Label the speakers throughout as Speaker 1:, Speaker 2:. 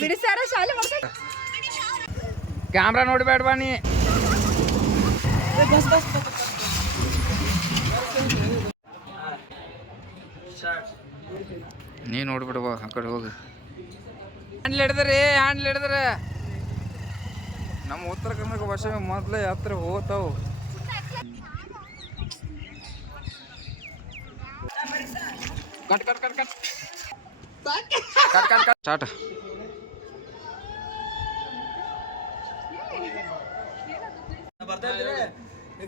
Speaker 1: ಬಿಡಿಸ್ಯಾರ ಶಾಲೆ
Speaker 2: ಕ್ಯಾಮ್ರಾ ನೋಡ್ಬೇಡ್ವಾ ನೀ. ನೀ ನೋಡ್ಬಿಡುವ ಆ ಕಡೆ ಹೋಗಿ. ಹ್ಯಾಂಡ್ಲ್ ಹಿಡ್ದ್ರಿ ಹ್ಯಾಂಡ್ಲ್ ಹಿಡಿದ್ರೆ. ನಮ್ಮ ಉತ್ತರ ಕರ್ನಾಟಕ ಭಾಷೆ ಮೊದಲೇ ಯಾತ್ರೆ ಹೋಗ್ತಾವು. Cut cut cut cut. Cut cut cut. Start.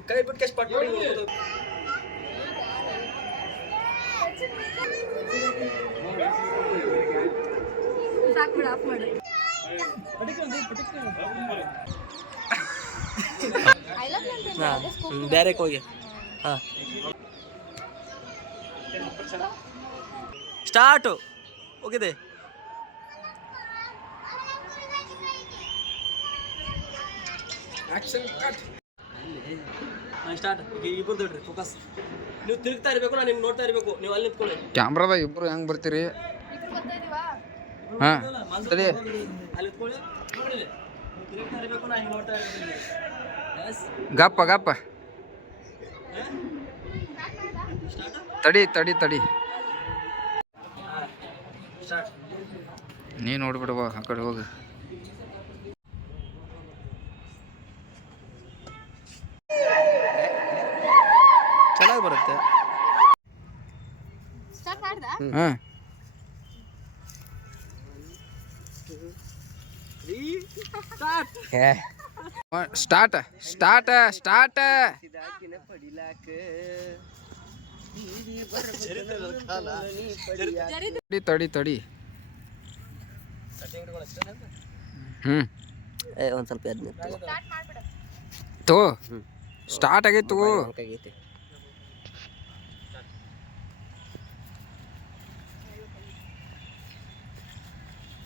Speaker 3: ಕೈ ಬಿಟ್ಟು ಕೆಸ್ ಪಟ್
Speaker 1: ಸಾಕು ಬಿಡು ಆಫ್ ಮಾಡು I love London. ಅದೇ scoop ಇದೆ.
Speaker 3: ಬೇರೆ ಹೋಗಿ ಹಾ ಸ್ಟಾರ್ಟು ಸ್ಟಾರ್ಟ್ ಇಬ್ಬರು ದೊಡ್ಡ್ರಿ ಫೋಕಸ್ ನೀವು ತಿರುಗ್ತಾ ಇರಬೇಕು ನಾನು ನಿಮ್ಗೆ ನೋಡ್ತಾ ಇರಬೇಕು. ನೀವು ಅಲ್ಲಿ ನಿಂತ್ಕೊಳ್ಳಿ.
Speaker 2: ಕ್ಯಾಮ್ರಾದಾಗ ಇಬ್ರು ಹೆಂಗ್ ಬರ್ತೀರಿ?
Speaker 1: ಇಬ್ರು ಬರ್ತಾ ಇದೀವಾ?
Speaker 2: ಹಾ. ಸರಿ.
Speaker 3: ಅಲ್ಲಿ ನಿಂತ್ಕೊಳ್ಳಿ. ನೋಡ್ರಿ. ತಿರುಗ್ತಾ ಇರಬೇಕು ನಾನು ಹಿಂಗೆ ನೋಡ್ತಾ ಇರ್ಬೇಕು ಎಸ್
Speaker 2: ಗಪ್ಪ ಗಪ್ಪ. ತಡಿ ತಡಿ ತಡಿ.
Speaker 3: ಸ್ಟಾರ್ಟ್
Speaker 2: ನೀ ನೋಡ್ಬಿಡುವ ಆ ಕಡೆ ಹೋಗು.
Speaker 1: Start. ಮಾಡ್ದಾ?
Speaker 2: ಹಾ ಸ್ಟಾರ್ಟ್ ಸ್ಟಾರ್ಟ್ ಸ್ಟಾರ್ಟ್ ತಡಿ ತಡಿ ತಡಿ ಹ್ಮ್
Speaker 3: ಒಂದು ಸ್ವಲ್ಪ ಎದ್ದು
Speaker 1: Start ಮಾಡ್ಬಿಡು.
Speaker 2: ತೋ ಸ್ಟಾರ್ಟ್ ಆಗೈತು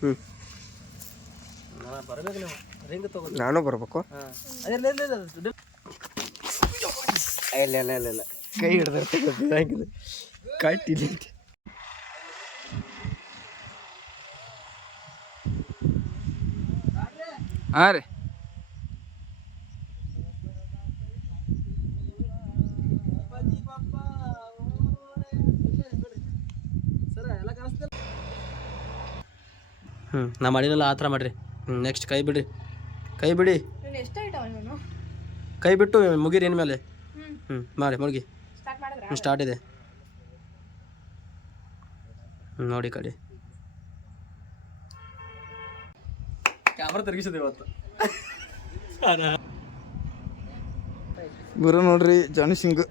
Speaker 3: ಹ್ಞೂ
Speaker 4: ನಾನು ಬರ್ಬೇಕು?
Speaker 3: ಇಲ್ಲ ಇಲ್ಲ ಇಲ್ಲ
Speaker 4: ಇಲ್ಲ ಕೈ ಹಿಡ್ದಿರ್ತೀನಿ ಕಟ್ಟಿದೆ
Speaker 2: ಹಾಂ ರೀ.
Speaker 3: ಹ್ಞೂ ನಾ ಮಾಡಿರಲ್ಲ ಆ ಥರ ಮಾಡಿರಿ. ಹ್ಞೂ ನೆಕ್ಸ್ಟ್ ಕೈ ಬಿಡಿ ಕೈ ಬಿಡಿ.
Speaker 1: ನೀನು ಎಷ್ಟು ಐಟಮ್ ಇವನು?
Speaker 3: ಕೈ ಬಿಟ್ಟು ಮುಗಿರಿ ಇನ್ಮೇಲೆ
Speaker 1: ಹ್ಮ್.
Speaker 3: ಹ್ಞೂ ಮಾಡಿ
Speaker 1: ಮುಳುಗಿ
Speaker 3: ಹ್ಞೂ ಸ್ಟಾರ್ಟ್ ಇದೆ. ಹ್ಞೂ ನೋಡಿ ಕಡಿ. ಕ್ಯಾಮ್ರಾ ತಿರುಗಿಸಿದೆ ಇವತ್ತು.
Speaker 2: ಗುರು ನೋಡ್ರಿ ಜಾನಿ ಸಿಂಗ್.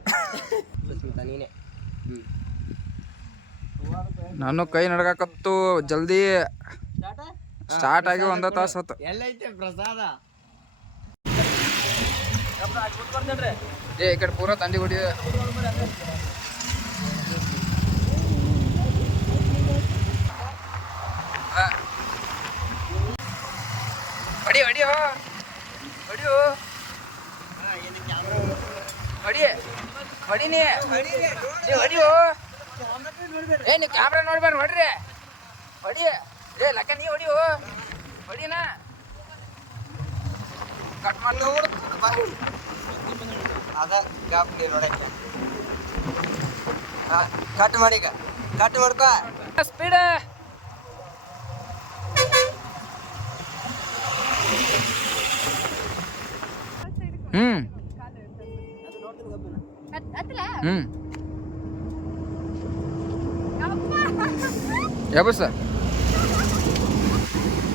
Speaker 4: ನೀನೆ
Speaker 2: ನಾನು ಕೈ ನಡಗಾಕತ್ತು ಜಲ್ದಿ ಸ್ಟಾರ್ಟ್ ಆಗಿ ಒಂದ ತಾಸು ಹೊತ್ತು.
Speaker 4: ಎಲ್ಲೈತೆ ಪ್ರಸಾದ.
Speaker 2: ಏ ಈ ಕಡೆ ಪೂರ ತಂಡಿ ಹೊಡಿ. ಹೊಡಿ ಹೊಡಿಯೋ ಹೊಡಿಯೋ ಹೊಡಿ. ಹೊಡಿಯೋ ಏ ನೀವು ಕ್ಯಾಮ್ರಾ ನೋಡ್ಬೇಡ ಹೊಡ್ರಿ ಹೊಡಿ. ಏ ಲಕ್ಕ ನೀ ಹೊಡಿಯೋ ಹೊಡಿನಾ ಕಟ್ ಮಾಡ್ತಾ
Speaker 4: ಅದ ಗಾಪ್ ನೀರು ನೋಡಕ್ಕೆ ಹಾಂ ಕಟ್ ಮಾಡೀಗ ಕಟ್ ಮಾಡ್ಕೋ
Speaker 2: ಸ್ಪೀಡ್ ಹ್ಮ್
Speaker 1: ಹತ್ತಲ
Speaker 2: ಹ್ಮ್ ಯಬಸ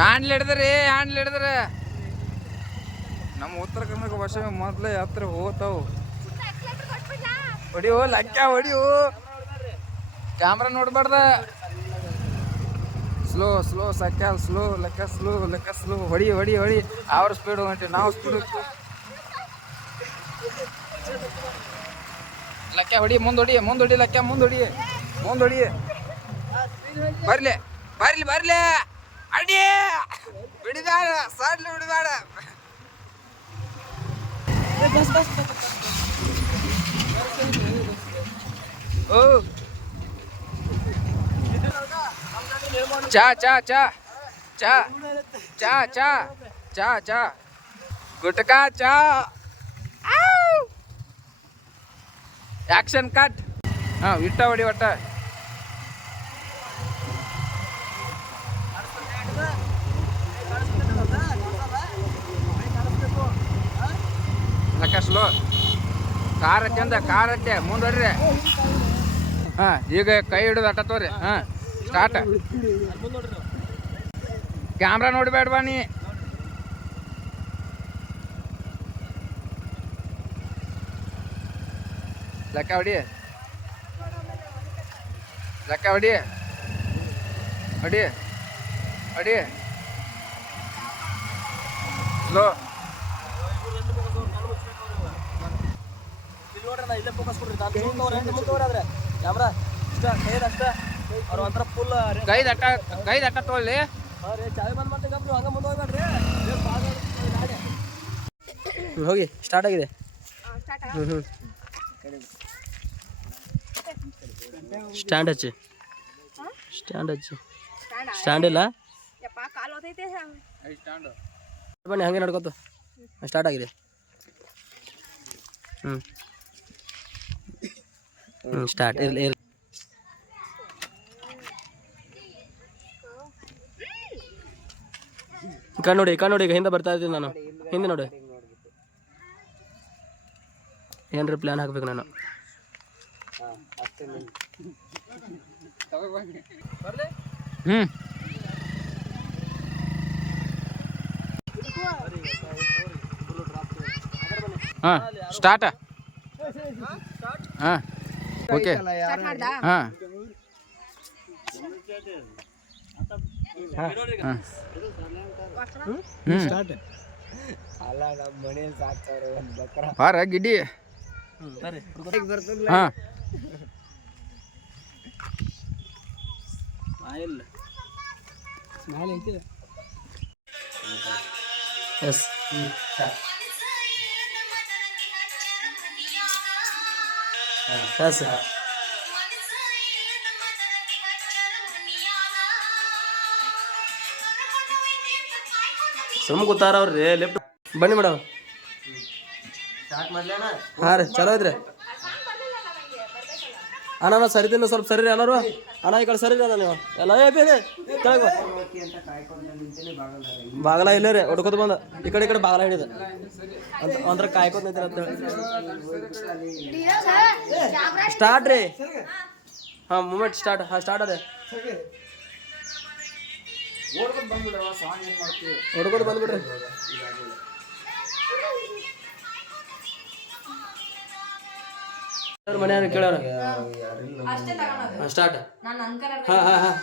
Speaker 2: ಹ್ಯಾಂಡ್ಲ್ ಹಿಡಿದ್ರಿ ಹ್ಯಾಂಡ್ಲ್ ಹಿಡಿದ್ರೆ. ನಮ್ಮ ಉತ್ತರ ಕರ್ನಾಟಕ ಭಾಷೆ ಮೊದಲೇ ಯಾತ್ರೆ ಹೋಗ್ತಾವು? ಹೊಡಿಯೋ ಲಕ್ಕ ಹೊಡಿಯೋ. ಕ್ಯಾಮ್ರಾ ನೋಡ್ಬಾರ್ದ? ಸ್ಲೋ ಸ್ಲೋ ಸಕ್ಕ ಸ್ಲೋ ಲೆಕ್ಕ ಸ್ಲೋ ಲೆಕ್ಕ ಸ್ಲೋ ಹೊಡಿ ಹೊಡಿ ಹೊಡಿ. ಅವ್ರ ಸ್ಪೀಡ್ ಹೊಂಟಿ ನಾವು ಸ್ಪೀಡ್ ಲಕ್ಕ ಹೊಡಿ, ಮುಂದೆ ಹೊಡಿ ಲಕ್ಕ ಹೊಡಿ ಲೆಕ್ಕ ಮುಂದ್ ಹೊಡಿ. ಮುಂದೆ ಹೊಡಿ. ಬರ್ಲಿ ಬರ್ಲಿ ಬರ್ಲಿ. ಅಡಿ ಬಿಡಿದಾಡ ಸಾರ್ ಬಿಡಿದಾಡ ಓ. ಚಾ ಚಾ ಚಾ ಚಾ ಚಾ ಚಾ ಚಾ ಚಾ. ಗುಟ್ಕಾ, ಚಾ. ಆಕ್ಷನ್ ಕಟ್ ಹಾ, ಇಟ್ಟ ಹೊಡಿ ಒಟ್ಟ. ಕಸಲು. ಖಾರ ಚಂದ ಕಾರ್ ಹಚ್ಚೆ ಮುಂದೋಡ್ರಿ ಹಾಂ, ಈಗ ಕೈ ಹಿಡಿದು ತೋರಿ. ಹಾ ಸ್ಟಾರ್ಟ್ ಕ್ಯಾಮ್ರಾ ನೋಡಬೇಡ್ವಾ ನೀ? ಲೆಕ್ಕ ಹೊಡಿ. ಲೆಕ್ಕ ಹೊಡಿ. ಹೊಡಿ. ಹೊಡಿ. ಹಲೋ
Speaker 3: ಇಲ್ಲೇ ಫೋಕಸ್ ಕೊಡ್ರಿ ನಾನು ಮುಂದವ್ರ ಹೆಂಗೆ ಮುಂದವ್ರ ಆದ್ರೆ ಕ್ಯಾಮ್ರಾ ಇಷ್ಟ ಕೈದ ಅಷ್ಟ. ಅವ್ರು ಒಂಥರ ಫುಲ್
Speaker 2: ಗೈದ್ ಅಟ್ಟ ಗೈದ್ ಅಟ್ಟ ತೊಗೊಳ್ಳಿ.
Speaker 3: ಹಾಂ ರೀ ಚಾವಿ ಬಂದು ಮಾಡ್ತೀನಿ ಕಮ್ಮಿ ಮುಂದೆ ಹೋಗ್ಬೇಡ್ರಿ ಹೋಗಿ ಸ್ಟಾರ್ಟ್ ಆಗಿದೆ. ಹ್ಞೂ ಹ್ಞೂ ಸ್ಟ್ಯಾಂಡ್ ಹಚ್ಚಿ. ಸ್ಟ್ಯಾಂಡ್ ಹಚ್ಚಿ. ಸ್ಟ್ಯಾಂಡ್ ಇಲ್ಲ? ಬನ್ನಿ ಹಾಗೆ ನಡ್ಕೊತು. ಸ್ಟಾರ್ಟ್ ಆಗಿದೆ. ಹ್ಞೂ ಸ್ಟಾರ್ಟ್ ಇರ್ಲಿ ಇರ್ಲಿ. ಕಣ್ಣೋಡಿ ಕಣ್ಣೋಡಿ ಈಗ ಹಿಂದೆ ಬರ್ತಾ ಇದ್ದೀನಿ ನಾನು. ಹಿಂದೆ ನೋಡಿ. ಏನ್ರಿ ಪ್ಲ್ಯಾನ್ ಹಾಕ್ಬೇಕು ನಾನು?
Speaker 2: ಹ್ಞೂ ಹಾಂ ಸ್ಟಾರ್ಟ್ ಹಾಂ. ಓಕೆ
Speaker 1: ಸ್ಟಾರ್ಟ್ ಮಾಡ್ದಾ
Speaker 2: ಹಾಂ ಹಾಂ ಹ್ಞೂ ಬಾರ ಗಿಡ್ಡಿ ಹಾಂ
Speaker 3: ಎಸ್ ಎಸ್ ಸುಮ್ ಕೂತಾರ ಅವ್ರಿ ಲೆಫ್ಟ್ ಬನ್ನಿ ಮೇಡಮ್ ಹಾಂ ರೀ ಚಲೋ ಐತ್ರಿ ಅಣ್ಣ ನಾ ಸರಿತೀನಿ ಸ್ವಲ್ಪ ಸರಿ ಎಲ್ಲರೂ ಅಣ್ಣ ಈ ಕಡೆ ಸರಿ ಅಣ್ಣ ನೀವು ಎಲ್ಲ ಏ ಬೇರೆ ಕೆಳಗೆ. ಬಾಗಲ ಇಲ್ಲ ರೀ ಹುಡ್ಕೋತ ಬಂದ ಈ ಕಡೆ ಈ ಕಡೆ ಬಾಗಲ ಹಿಡಿದ ಅಂತ ಅಂದ್ರೆ ಕಾಯ್ಕೋತ ನಿಂತಿರ ಅಂತ ಸ್ಟಾರ್ಟ್ ರೀ ಹಾಂ ಮೂಮೆಂಟ್ ಸ್ಟಾರ್ಟ್ ಹಾಂ ಸ್ಟಾರ್ಟ್ ಅದೇ ಹೊಡ್ಕೊಂಡು ಬಂದ್ಬಿಡ್ರಿ ಮನೆಯವ್ರ ಕೇಳೋರ. ಸ್ಟಾರ್ಟ್
Speaker 1: ನಾನು ಅಂಕರ್
Speaker 3: ಹಾಂ ಹಾಂ ಹಾಂ.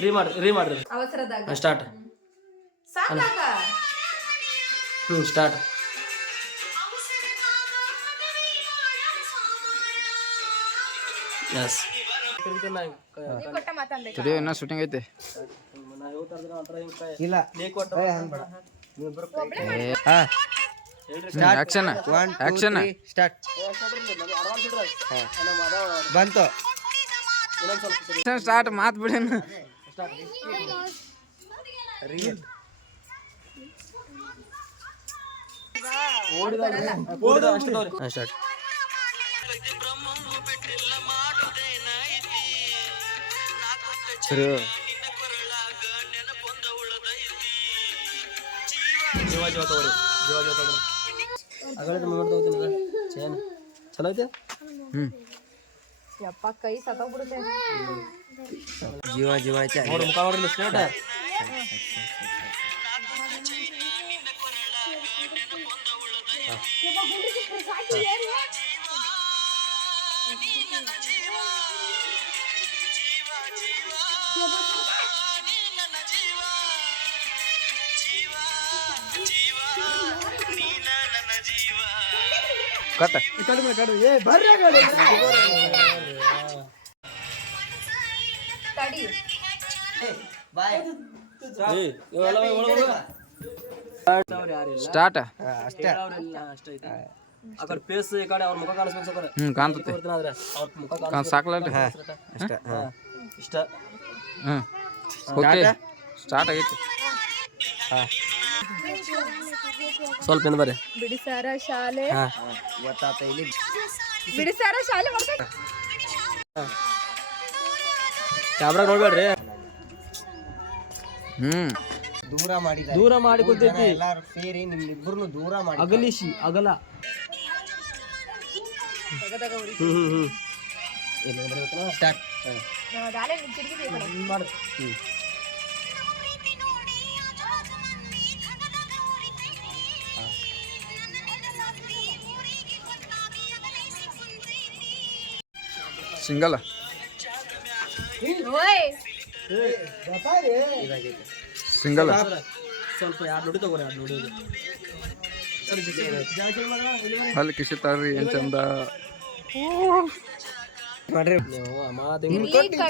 Speaker 3: ರೀ ಮಾಡಿ ರೀ
Speaker 1: ಅವಸರದಾಗ.
Speaker 3: ಸ್ಟಾರ್ಟ್ ಹ್ಞೂ ಸ್ಟಾರ್ಟ್ ಎಸ್
Speaker 2: ಶೂಟಿಂಗ್ ಐತೆ.
Speaker 4: ಇಲ್ಲ. ಹಾ.
Speaker 2: ಆಕ್ಷನ್ ಆಕ್ಷನ್
Speaker 4: ಸ್ಟಾರ್ಟ್ ಬಂತು.
Speaker 2: ಸ್ಟಾರ್ಟ್ ಮಾತ್ ಬಿಡೇನು
Speaker 4: ಸ್ಟಾರ್ಟ್ ಸರಿ.
Speaker 3: ಜೀವ ಜೀವ ತಗೋರಿ ಜೀವ ಜೀವ ತಗೋರಿ ಅಗಳಿದ್ರೆ ಮೂಮೆಂಟ್ ತಗೋತೀನಿ ಚೇನ್. ಚಲೋ ಐತೆ?
Speaker 2: ಹ್ಮ್.
Speaker 1: ಯಪ್ಪ ಕೈ ಸತ್ತೋಗ್ಬಿಡುತ್ತೆ.
Speaker 4: ಜೀವ ಜೀವ ಐತೆ.
Speaker 3: ನೋಡಿ ಮುಖ ನೋಡ್ರಿ ಸ್ಟ್ರೇಟ್
Speaker 2: ಕಟ್ಟ ಸ್ಟಾರ್ಟ್.
Speaker 4: ಅಷ್ಟೇ.
Speaker 3: ಐತೆ ಫೇಸ್ ಈ ಕಡೆ ಅವ್ರ ಮುಖ ಕಾಣಿಸ್ಬೇಕು ಸಾಕಾರ
Speaker 2: ಹ್ಮ್ ಕಾಣ್ತತಿ.
Speaker 3: ಆದ್ರೆ ಅವ್ರ ಮುಖ
Speaker 2: ಕಾಣ್ ಸಾಕ್ಲಲ್ರಿ
Speaker 3: ಕಾಣಿಸ್ಬೇಕು
Speaker 4: ಅಷ್ಟೇ ಹಾ.
Speaker 3: ಇಷ್ಟ
Speaker 2: ಹ್ಮ್. ಓಕೆ. ಸ್ಟಾರ್ಟ್. ಆಗೈತಿ.
Speaker 3: ಸ್ವಲ್ಪ ಬರ್ರಿ.
Speaker 1: ಬಿಡಿಸಾರ ಶಾಲೆ.
Speaker 3: ಹಾ.
Speaker 1: ಬಿಡಿಸಾರ ಶಾಲೆ ಮಾಡ್ತಾ
Speaker 3: ಕ್ಯಾಮ್ರಾಗ ನೋಡ್ಬೇಡ್ರಿ.
Speaker 2: ಹ್ಮ್.
Speaker 4: ದೂರ ಮಾಡಿ
Speaker 3: ದೂರ ಮಾಡಿ ಕೂತೈತಿ.
Speaker 4: ಎಲ್ಲಾರು ಸೇರಿ ನಿಮ್ಮಿಬ್ಬರನ್ನು ದೂರ ಮಾಡಿ
Speaker 3: ಅಗಲಿಸಿ ಅಗಲ. Hmm hmm hmm. Hmm. Hmm
Speaker 4: start.
Speaker 3: ಮಾಡಿ ಹ್ಮ್.
Speaker 2: ಸಿಂಗಲ್. ಸಿಂಗಲ್.
Speaker 3: ಸ್ವಲ್ಪ ಎರಡು ನುಡಿ ತಗೋರಿ ಎರಡು ನೋಡಿ
Speaker 2: ಅಲ್ಲಿ ಕಿಸಿತಾರ್ರಿ ಏನ್ ಚಂದ.
Speaker 4: ಮಾಡ್ರಿ.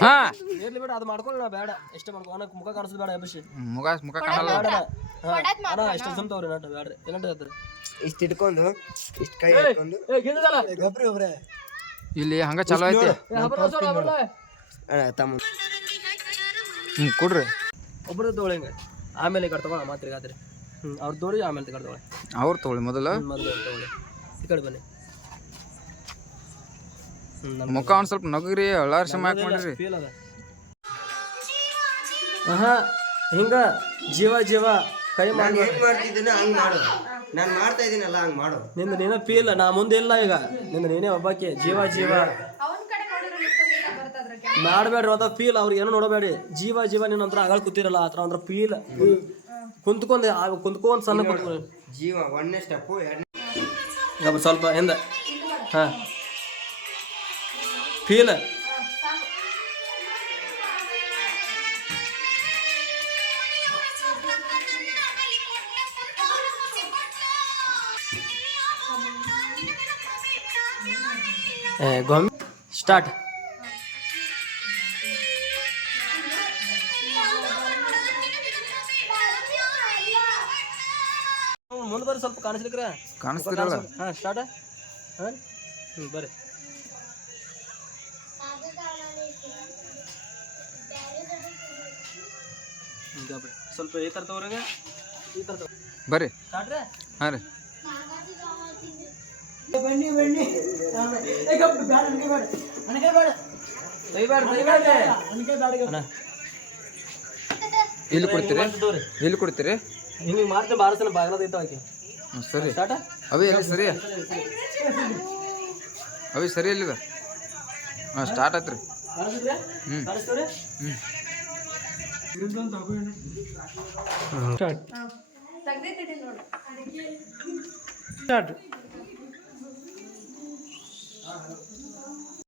Speaker 2: ಹಾ.
Speaker 3: ಇರ್ಲಿ ಬೇಡ ಅದು ಮಾಡ್ಕೊಳ್ಳಿ ಬೇಡ. ಎಷ್ಟೇ ಮಾಡ್ಕೊ ಮುಖ ಕಾಣಿಸೋದು ಬೇಡ ಎಬ್ಬಸಿ.
Speaker 2: ಮುಖ ಮುಖ ಕಾಣಲ್ಲ.
Speaker 3: ಅಣ್ಣ ಎಷ್ಟು ಸುಮ್ತವ್ರಿ ನಾಟ ಬೇಡ್ರಿ ಏನಂತ
Speaker 4: ಇಷ್ಟು ಇಟ್ಕೊಂಡು ಇಷ್ಟು ಕೈ ಇಟ್ಕೊಂಡು. ಗೊಬ್ರಿ ಒಬ್ರೆ.
Speaker 2: ಇಲ್ಲಿ ಹಂಗ ಚಲೋ ಐತಿ.
Speaker 4: ಅಣ್ಣ ತಮ್ಮ.
Speaker 2: ಹ್ಞೂ ಕೊಡ್ರಿ.
Speaker 3: ಒಬ್ಬರು ತಗೊಳ್ಳಿ ಹಿಂಗೆ. ಆಮೇಲೆ ಈ ಕಡೆ ತಗೊಳ ಮಾತ್ರಿಗೆ ಆದ್ರೆ. ಹ್ಞೂ ಅವ್ರು ತೋರಿ ಆಮೇಲೆ ತಗೊಳ್ಳಿ
Speaker 2: ಅವ್ರು ತಗೊಳ್ಳಿ ಮೊದಲ.
Speaker 3: ಮೊದಲು ತಗೊಳ್ಳಿ. ಈ ಕಡೆ ಬನ್ನಿ.
Speaker 2: ಮುಖ ಒಂದ್ ಸ್ವಲ್ಪ ನಗರಿ ಅಳಾರ್ಸ ಯಾಕೆ ಮಾಡಿರಿ
Speaker 3: ಆಹಾ ಹಿಂಗ ಜೀವ ಜೀವ. ಕೈ
Speaker 4: ನಾನು
Speaker 3: ಮಾಡಿ
Speaker 4: ಏನ್ ಮಾಡ್ತಿದ್ದೀನಿ ಹಂಗ್ ಮಾಡು. ನಾನು ಮಾಡ್ತಾ ಇದೀನಲ್ಲ ಹಂಗ್ ಮಾಡು.
Speaker 3: ನಿಂದ ನೀನ ಫೀಲ್ ನಾ ಮುಂದೆ ಇಲ್ಲ ಈಗ. ನಿಂದ ನೀನೇ ಒಬ್ಬಾಕಿ ಜೀವ ಜೀವ.
Speaker 1: ಅವನ ಕಡೆ ಬರ್ತದ್ರ
Speaker 3: ಮಾಡ್ಬೇಡ್ರಿ ಅಂತ ಫೀಲ್ ಅವ್ರಿಗೆ ಏನೋ ನೋಡಬೇಡಿ ಜೀವ ಜೀವ ನೀನು ಹತ್ರ ಅಗಳ ಕೂತಿರಲ್ಲ ಆ ಥರ ಅಂದ್ರೆ ಫೀಲ್ ಕುಂತ್ಕೊಂಡ್ ಆ ಕುಂತ್ಕೊಂಡ್ ಸಣ್ಣ ಕುಂತ್ಕೊಂಡು.
Speaker 4: ಜೀವ ಒಂದನೇ ಸ್ಟೆಪ್ಪು ಎರಡನೇ.
Speaker 3: ಈಗ ಸ್ವಲ್ಪ ಹಿಂದ. ಹಾ. ಫೀಲ್ ಗೊಮ್ಮಿ ಸ್ಟಾರ್ಟ್ ಮುಂದೆ ಬರ್ರಿ ಸ್ವಲ್ಪ ಕಾಣಿಸ್ಲಿಕ್ರೆ?
Speaker 2: ಕಾಣಿಸ್ತಿರಲ್ಲ.
Speaker 3: ಹಾ ಸ್ಟಾರ್ಟ್ ಹಾಂ ಹ್ಞೂ ಬರ್ರಿ ಹ್ಮ್, ಗಾ ಬಿಡಿ. ಸ್ವಲ್ಪ ಈ ಥರ ತಗೋರಂಗ ಈ ಥರ ತಗೋ
Speaker 2: ಬರ್ರಿ
Speaker 3: ಸ್ಟಾರ್ಟ್ ರೀ?
Speaker 2: ಹಾ ರೀ.
Speaker 3: ಅಣ್ಣ.
Speaker 2: ಇಲ್ಲಿ ಕೊಡ್ತೀರಿ?
Speaker 3: ತಗೋರಿ
Speaker 2: ಇಲ್ಲಿ ಕೊಡ್ತೀರಿ?
Speaker 3: ಹಿಂಗೆ ಮಾಡ್ತೀನಿ ಬಾರಸನ ಬಾಗ್ಲದ ಐತೆ ಆಕಿ.
Speaker 2: ಸರಿ.
Speaker 3: ಸ್ಟಾರ್ಟ್
Speaker 2: ಅವಿ ಎಲ್ಲಿ ಸರಿ. ಅವೇ ಸರಿ ಎಲ್ಲಿದ? ಹಾಂ ಸ್ಟಾರ್ಟ್ ಆಯ್ತು
Speaker 3: ರೀ
Speaker 2: ಹ್ಮ್.
Speaker 1: ಹ್ಞೂ ಸ್ಟಾರ್ಟ್
Speaker 3: ಸ್ಟಾರ್ಟ್ Ah,